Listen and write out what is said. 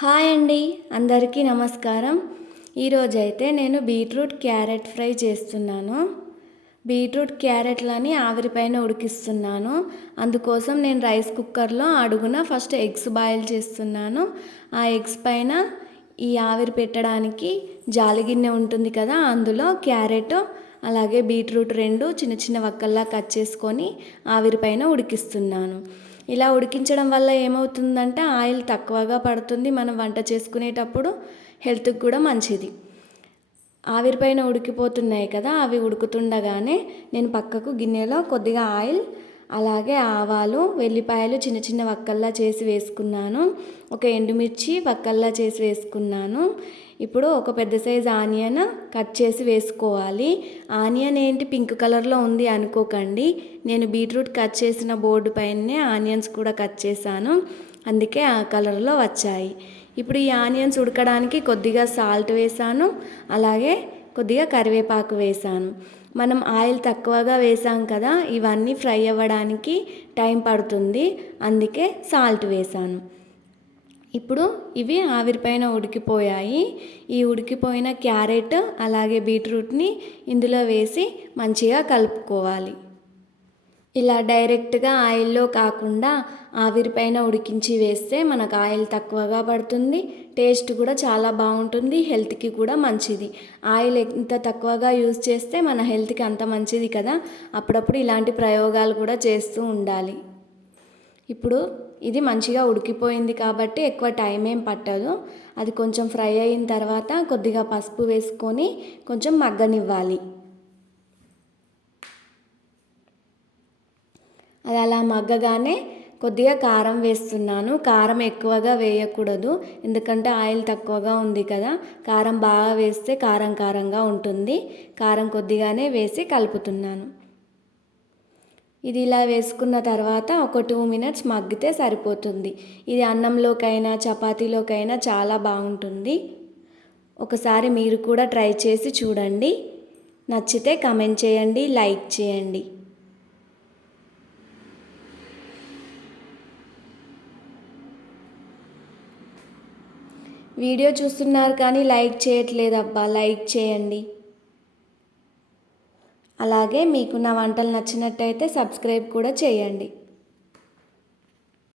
Hi అండి, అందరికీ నమస్కారం. ఈరోజైతే నేను బీట్రూట్ క్యారెట్ ఫ్రై చేస్తున్నాను. బీట్రూట్ క్యారెట్లని ఆవిరిపైన ఉడికిస్తున్నాను. అందుకోసం నేను రైస్ కుక్కర్లో అడుగున ఫస్ట్ ఎగ్స్ బాయిల్ చేస్తున్నాను. ఆ ఎగ్స్ పైన ఈ ఆవిరి పెట్టడానికి జాలిగిన్నె ఉంటుంది కదా, అందులో క్యారెట్ అలాగే బీట్రూట్ రెండు చిన్న చిన్న వక్కల్లా కట్ చేసుకొని ఆవిరిపైన ఉడికిస్తున్నాను. ఇలా ఉడికించడం వల్ల ఏమవుతుందంటే ఆయిల్ తక్కువగా పడుతుంది, మనం వంట చేసుకునేటప్పుడు హెల్త్కి కూడా మంచిది. ఆవిరిపైన ఉడికిపోతున్నాయి కదా, అవి ఉడుకుతుండగానే నేను పక్కకు గిన్నెలో కొద్దిగా ఆయిల్ అలాగే ఆవాలు వెల్లిపాయలు చిన్న చిన్న వక్కల్లా చేసి వేసుకున్నాను. ఒక ఎండుమిర్చి వక్కల్లా చేసి వేసుకున్నాను. ఇప్పుడు ఒక పెద్ద సైజు ఆనియన్ కట్ చేసి వేసుకోవాలి. ఆనియన్ ఏంటి పింక్ కలర్లో ఉంది అనుకోకండి, నేను బీట్రూట్ కట్ చేసిన బోర్డు పైనే ఆనియన్స్ కూడా కట్ చేశాను, అందుకే ఆ కలర్లో వచ్చాయి. ఇప్పుడు ఈ ఆనియన్స్ ఉడకడానికి కొద్దిగా సాల్ట్ వేసాను, అలాగే కొద్దిగా కరివేపాకు వేసాను. మనం ఆయిల్ తక్కువగా వేసాం కదా, ఇవన్నీ ఫ్రై అవ్వడానికి టైం పడుతుంది, అందుకే సాల్ట్ వేసాను. ఇప్పుడు ఇవి ఆవిరిపైన ఉడికిపోయాయి. ఈ ఉడికిపోయిన క్యారెట్ అలాగే బీట్రూట్ని ఇందులో వేసి మంచిగా కలుపుకోవాలి. ఇలా డైరెక్ట్గా ఆయిల్లో కాకుండా ఆవిరిపైన ఉడికించి వేస్తే మనకు ఆయిల్ తక్కువగా పడుతుంది, టేస్ట్ కూడా చాలా బాగుంటుంది, హెల్త్కి కూడా మంచిది. ఆయిల్ ఎంత తక్కువగా యూజ్ చేస్తే మన హెల్త్కి అంత మంచిది కదా. అప్పుడప్పుడు ఇలాంటి ప్రయోగాలు కూడా చేస్తూ ఉండాలి. ఇప్పుడు ఇది మంచిగా ఉడికిపోయింది కాబట్టి ఎక్కువ టైం ఏం పట్టదు. అది కొంచెం ఫ్రై అయిన తర్వాత కొద్దిగా పసుపు వేసుకొని కొంచెం మగ్గనివ్వాలి. అది అలా మగ్గగానే కొద్దిగా కారం వేస్తున్నాను. కారం ఎక్కువగా వేయకూడదు, ఎందుకంటే ఆయిల్ తక్కువగా ఉంది కదా. కారం బాగా వేస్తే కారం కారంగా ఉంటుంది. కారం కొద్దిగానే వేసి కలుపుతున్నాను. ఇది ఇలా వేసుకున్న తర్వాత ఒక 2 minutes మగ్గితే సరిపోతుంది. ఇది అన్నంలోకైనా చపాతీలోకైనా చాలా బాగుంటుంది. ఒకసారి మీరు కూడా ట్రై చేసి చూడండి. నచ్చితే కామెంట్ చేయండి, లైక్ చేయండి. వీడియో చూస్తున్నారు కానీ లైక్ చేయట్లేదబ్బా, లైక్ చేయండి. అలాగే మీకు నా వంటలు నచ్చినట్టయితే సబ్స్క్రైబ్ కూడా చేయండి.